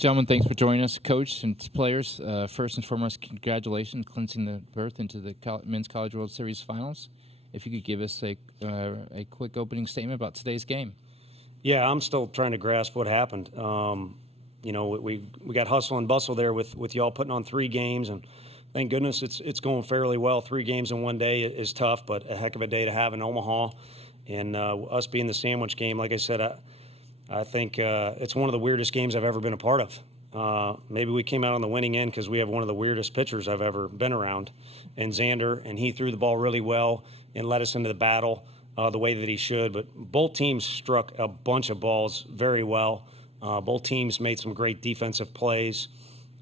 Gentlemen, thanks for joining us, Coach and players. First and foremost, congratulations clinching the berth into the Men's College World Series Finals. If you could give us a quick opening statement about today's game. Yeah, I'm still trying to grasp what happened. We got hustle and bustle there with y'all putting on 3 games, and thank goodness it's going fairly well. 3 games in one day is tough, but a heck of a day to have in Omaha. And us being the sandwich game, like I said, I think it's one of the weirdest games I've ever been a part of. Maybe we came out on the winning end because we have one of the weirdest pitchers I've ever been around, and Zander, and he threw the ball really well and led us into the battle the way that he should. But both teams struck a bunch of balls very well. Both teams made some great defensive plays,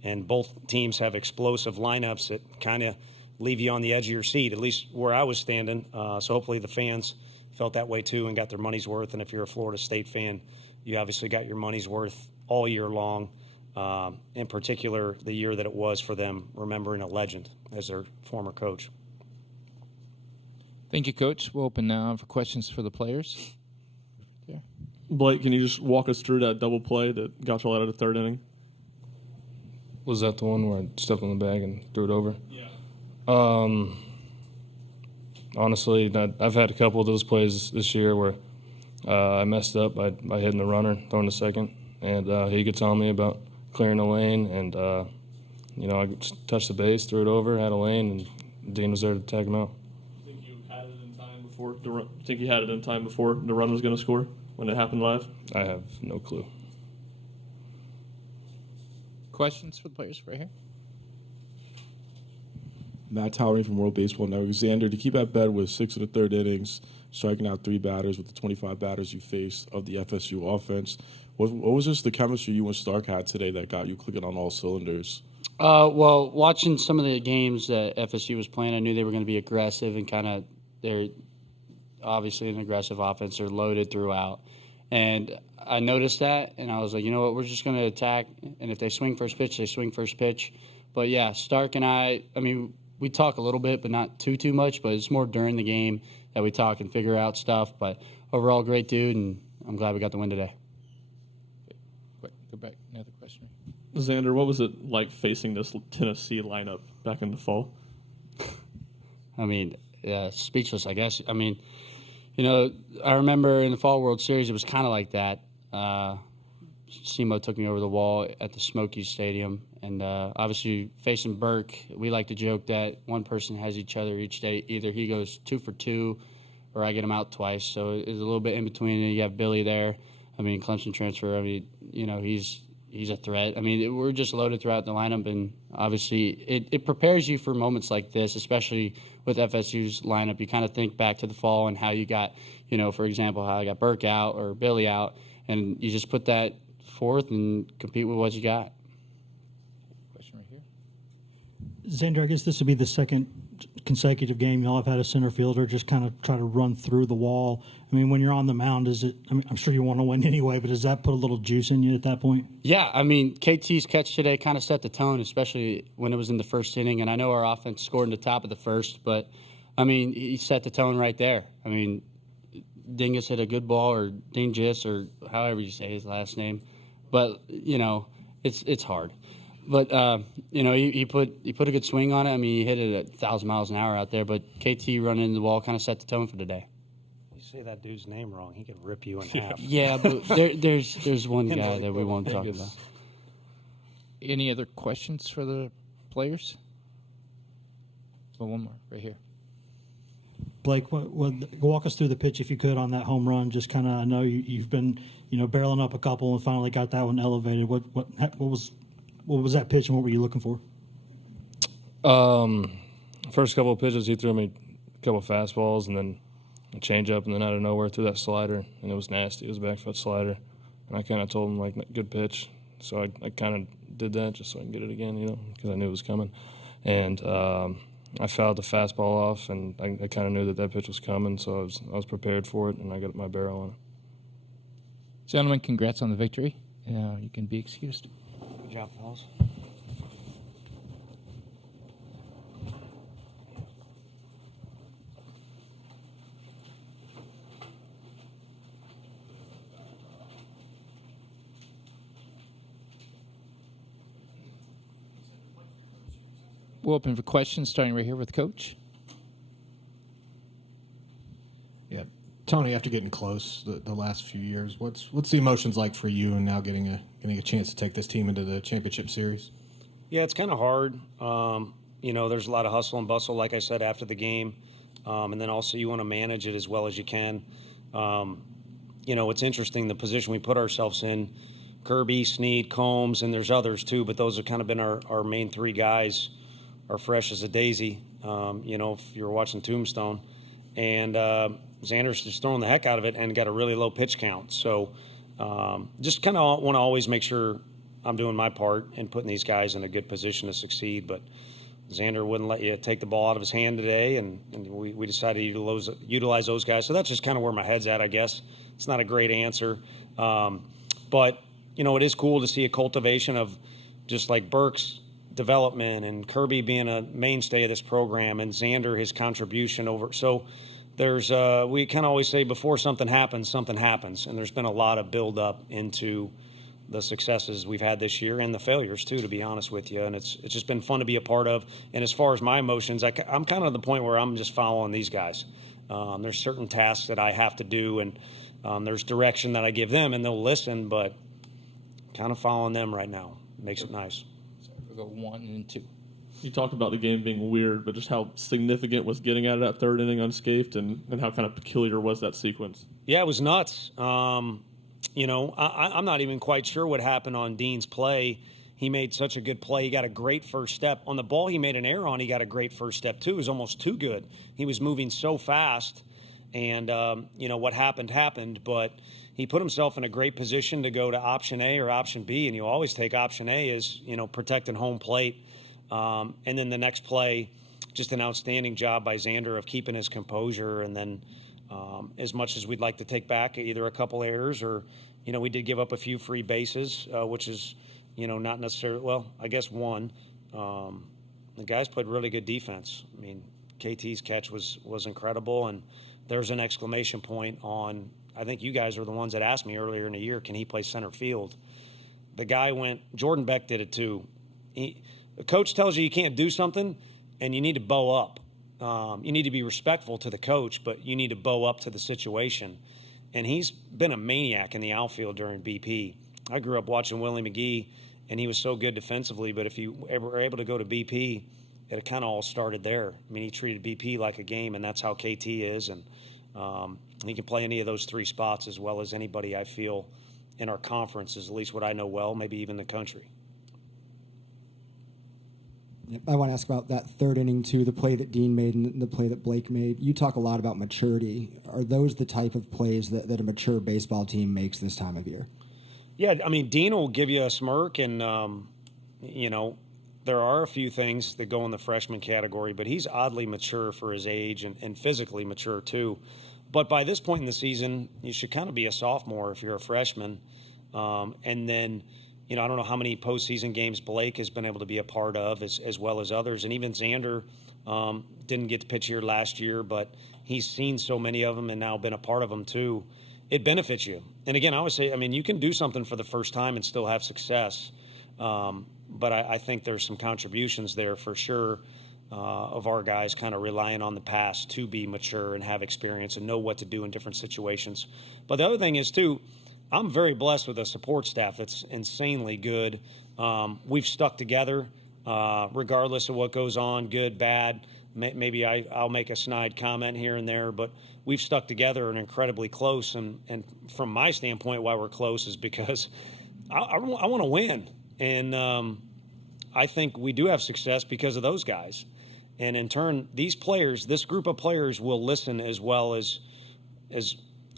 and both teams have explosive lineups that kind of leave you on the edge of your seat, at least where I was standing. So hopefully the fans felt that way too and got their money's worth. And if you're a Florida State fan, you obviously got your money's worth all year long, in particular the year that it was for them, remembering a legend as their former coach. Thank you, Coach. We'll open now for questions for the players. Yeah. Blake, can you just walk us through that double play that got you out of the 3rd inning? Was that the one where I stepped on the bag and threw it over? Yeah. Honestly, I've had a couple of those plays this year where I messed up by hitting the runner, throwing the second, and he could tell me about clearing the lane, and I just touched the base, threw it over, had a lane, and Dean was there to tag him out. Think you had it in time before think you had it in time before the run was going to score when it happened live? I have no clue. Questions for the players right here? Matt Towering from World Baseball Network. Xander, to keep at bed with 6 of the 3rd innings, striking out 3 batters with the 25 batters you faced of the FSU offense, what was just the chemistry you and Stark had today that got you clicking on all cylinders? Well, watching some of the games that FSU was playing, I knew they were going to be aggressive and they're obviously an aggressive offense. They're loaded throughout. And I noticed that, and I was like, you know what, we're just going to attack. And if they swing first pitch, they swing first pitch. But, yeah, Stark and I mean, we talk a little bit, but not too much. But it's more during the game that we talk and figure out stuff. But overall, great dude, and I'm glad we got the win today. Wait, go back. Another question. Xander, what was it like facing this Tennessee lineup back in the fall? I mean, speechless, I guess. I mean, I remember in the Fall World Series, it was kind of like that. Simo took me over the wall at the Smokies Stadium. And obviously, facing Burke, we like to joke that one person has each other each day. Either he goes 2 for 2 or I get him out twice. So it's a little bit in between. And you have Billy there. I mean, Clemson transfer. I mean, he's a threat. I mean, we're just loaded throughout the lineup. And obviously, it prepares you for moments like this, especially with FSU's lineup. You kind of think back to the fall and how you got, for example, how I got Burke out or Billy out. And you just put that forth and compete with what you got. Question right here. Zander, I guess this would be the second consecutive game y'all have had a center fielder just kind of try to run through the wall. I mean, when you're on the mound, I'm sure you want to win anyway, but does that put a little juice in you at that point? Yeah, I mean, KT's catch today kind of set the tone, especially when it was in the first inning. And I know our offense scored in the top of the first, but, I mean, he set the tone right there. I mean, Dingus hit a good ball, or Dingus, or however you say his last name. But, it's hard. But, he put a good swing on it. I mean, he hit it at 1,000 miles an hour out there. But KT running the wall kind of set the tone for today. You say that dude's name wrong, he could rip you in half. Yeah, but there's one guy that we won't talk about. Any other questions for the players? Well, one more right here. Blake, walk us through the pitch if you could on that home run. Just kind of, I know you've been, barreling up a couple and finally got that one elevated. What was that pitch and what were you looking for? First couple of pitches, he threw me a couple of fastballs and then a changeup, and then out of nowhere threw that slider, and it was nasty. It was a back foot slider, and I kind of told him, good pitch. So I kind of did that just so I can get it again, because I knew it was coming. And I fouled the fastball off, and I kind of knew that pitch was coming, so I was prepared for it, and I got my barrel on it. Gentlemen, congrats on the victory. You can be excused. Good job, fellas. We'll open for questions, starting right here with Coach. Yeah, Tony. After getting close the last few years, what's the emotions like for you, and now getting a chance to take this team into the championship series? Yeah, it's kind of hard. There's a lot of hustle and bustle, like I said, after the game, and then also you want to manage it as well as you can. It's interesting the position we put ourselves in. Kirby, Snead, Combs, and there's others too, but those have kind of been our main three guys are fresh as a daisy, if you were watching Tombstone. And Zander's just throwing the heck out of it and got a really low pitch count. So just kind of want to always make sure I'm doing my part and putting these guys in a good position to succeed. But Zander wouldn't let you take the ball out of his hand today, and we decided to utilize those guys. So that's just kind of where my head's at, I guess. It's not a great answer. But it is cool to see a cultivation of just like Burke's development and Kirby being a mainstay of this program and Zander, his contribution over. So there's we kind of always say before something happens. And there's been a lot of build-up into the successes we've had this year and the failures too, to be honest with you. And it's just been fun to be a part of. And as far as my emotions, I'm kind of at the point where I'm just following these guys. There's certain tasks that I have to do, and there's direction that I give them, and they'll listen, but kind of following them right now makes it nice. So we'll go 1 and 2. You talked about the game being weird, but just how significant was getting out of that third inning unscathed, and how kind of peculiar was that sequence? Yeah, it was nuts. I'm not even quite sure what happened on Dean's play. He made such a good play. He got a great first step. On the ball he made an error on, he got a great first step, too. It was almost too good. He was moving so fast, and, what happened, but he put himself in a great position to go to option A or option B, and you always take option A as, protecting home plate. And then the next play, just an outstanding job by Zander of keeping his composure, and then as much as we'd like to take back either a couple errors or, we did give up a few free bases, which is, not necessarily, well, I guess one. The guys played really good defense. I mean, KT's catch was incredible, and there's an exclamation point on, I think you guys were the ones that asked me earlier in the year, can he play center field? The guy Jordan Beck did it too. The coach tells you can't do something, and you need to bow up. You need to be respectful to the coach, but you need to bow up to the situation. And he's been a maniac in the outfield during BP. I grew up watching Willie McGee, and he was so good defensively, but if you ever were able to go to BP, it kind of all started there. I mean, he treated BP like a game, and that's how KT is. And he can play any of those three spots as well as anybody, I feel, in our conference, is at least what I know well, maybe even the country. Yep. I want to ask about that third inning, too, the play that Dean made and the play that Blake made. You talk a lot about maturity. Are those the type of plays that a mature baseball team makes this time of year? Yeah, I mean, Dean will give you a smirk, and, there are a few things that go in the freshman category, but he's oddly mature for his age and physically mature, too. But by this point in the season, you should kind of be a sophomore if you're a freshman. And then, I don't know how many postseason games Blake has been able to be a part of as well as others. And even Zander didn't get to pitch here last year, but he's seen so many of them and now been a part of them too. It benefits you. And again, I always say, you can do something for the first time and still have success. But I think there's some contributions there for sure of our guys kind of relying on the past to be mature and have experience and know what to do in different situations. But the other thing is, too, I'm very blessed with a support staff that's insanely good. We've stuck together regardless of what goes on, good, bad. Maybe I'll make a snide comment here and there, but we've stuck together and incredibly close. And from my standpoint, why we're close is because I want to win. And I think we do have success because of those guys. And in turn, this group of players will listen as well as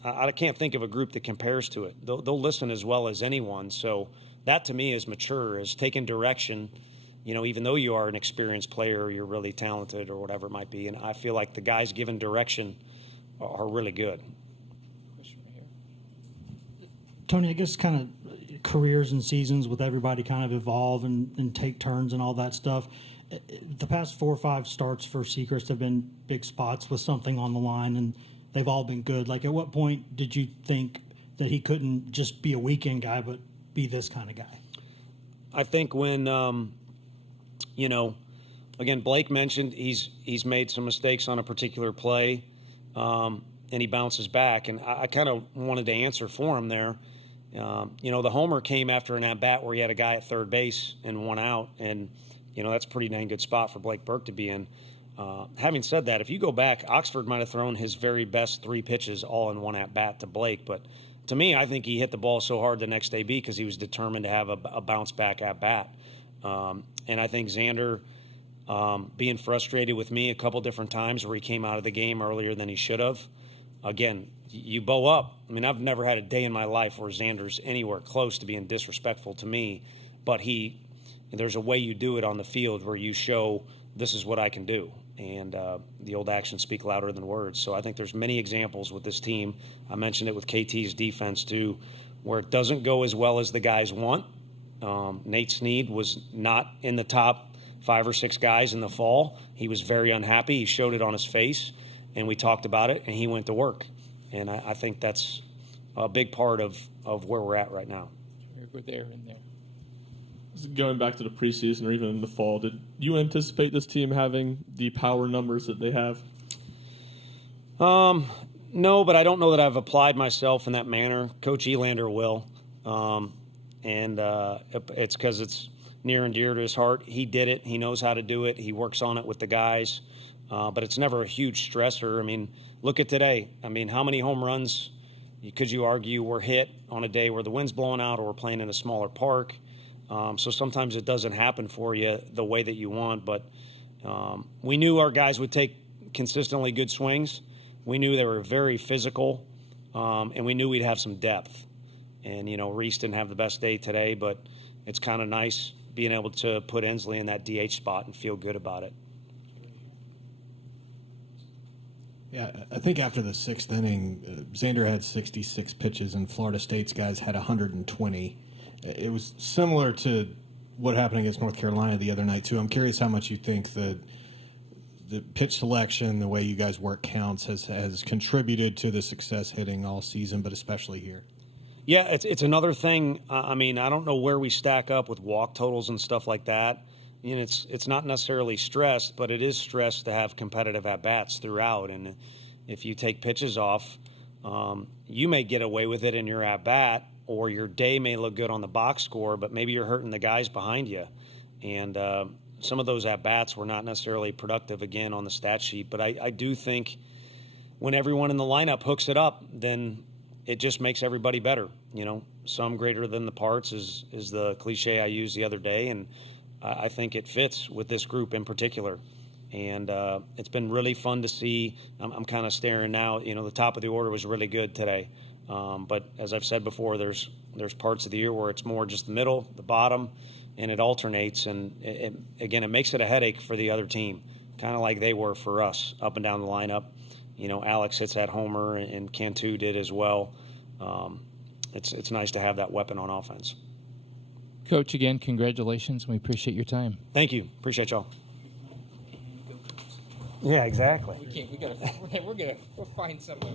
I can't think of a group that compares to it. They'll listen as well as anyone. So that to me is mature, is taking direction, even though you are an experienced player or you're really talented or whatever it might be. And I feel like the guys given direction are really good. Tony, I guess kind of careers and seasons with everybody kind of evolve and take turns and all that stuff. The past 4 or 5 starts for Sechrist have been big spots with something on the line, and they've all been good. Like, at what point did you think that he couldn't just be a weekend guy but be this kind of guy? I think when, again, Blake mentioned he's made some mistakes on a particular play, and he bounces back. And I kind of wanted to answer for him there. The homer came after an at-bat where he had a guy at third base and one out, and, that's a pretty dang good spot for Blake Burke to be in. Having said that, if you go back, Oxford might have thrown his very best 3 pitches all in one at-bat to Blake, but to me, I think he hit the ball so hard the next day because he was determined to have a bounce-back at-bat. And I think Zander, being frustrated with me a couple different times where he came out of the game earlier than he should have, again, you bow up. I mean, I've never had a day in my life where Zander's anywhere close to being disrespectful to me, but there's a way you do it on the field where you show this is what I can do. And the old actions speak louder than words. So I think there's many examples with this team. I mentioned it with KT's defense too, where it doesn't go as well as the guys want. Nate Snead was not in the top 5 or 6 guys in the fall. He was very unhappy. He showed it on his face, and we talked about it, and he went to work. And I think that's a big part of where we're at right now. We're there and there. Going back to the preseason or even in the fall, did you anticipate this team having the power numbers that they have? No, but I don't know that I've applied myself in that manner. Coach Elander will. It's because it's near and dear to his heart. He did it. He knows how to do it. He works on it with the guys. But it's never a huge stressor. I mean, look at today. I mean, how many home runs could you argue were hit on a day where the wind's blowing out or we're playing in a smaller park? So sometimes it doesn't happen for you the way that you want. But we knew our guys would take consistently good swings. We knew they were very physical, and we knew we'd have some depth. And, Reese didn't have the best day today, but it's kind of nice being able to put Ensley in that DH spot and feel good about it. Yeah, I think after the 6th inning, Zander had 66 pitches, and Florida State's guys had 120. It was similar to what happened against North Carolina the other night, too. I'm curious how much you think the pitch selection, the way you guys work counts, has contributed to the success hitting all season, but especially here. Yeah, it's another thing. I mean, I don't know where we stack up with walk totals and stuff like that. It's not necessarily stressed, but it is stressed to have competitive at-bats throughout. And if you take pitches off, you may get away with it in your at-bat, or your day may look good on the box score, but maybe you're hurting the guys behind you. And some of those at-bats were not necessarily productive, again, on the stat sheet. But I do think when everyone in the lineup hooks it up, then it just makes everybody better. Some greater than the parts is the cliche I used the other day, and I think it fits with this group in particular. And it's been really fun to see. I'm kind of staring now. The top of the order was really good today. But as I've said before, there's parts of the year where it's more just the middle, the bottom, and it alternates. And it makes it a headache for the other team, kind of like they were for us up and down the lineup. Alex hits that homer, and Cantu did as well. It's nice to have that weapon on offense. Coach, again, congratulations. We appreciate your time. Thank you. Appreciate y'all. Yeah, exactly. We'll find someone.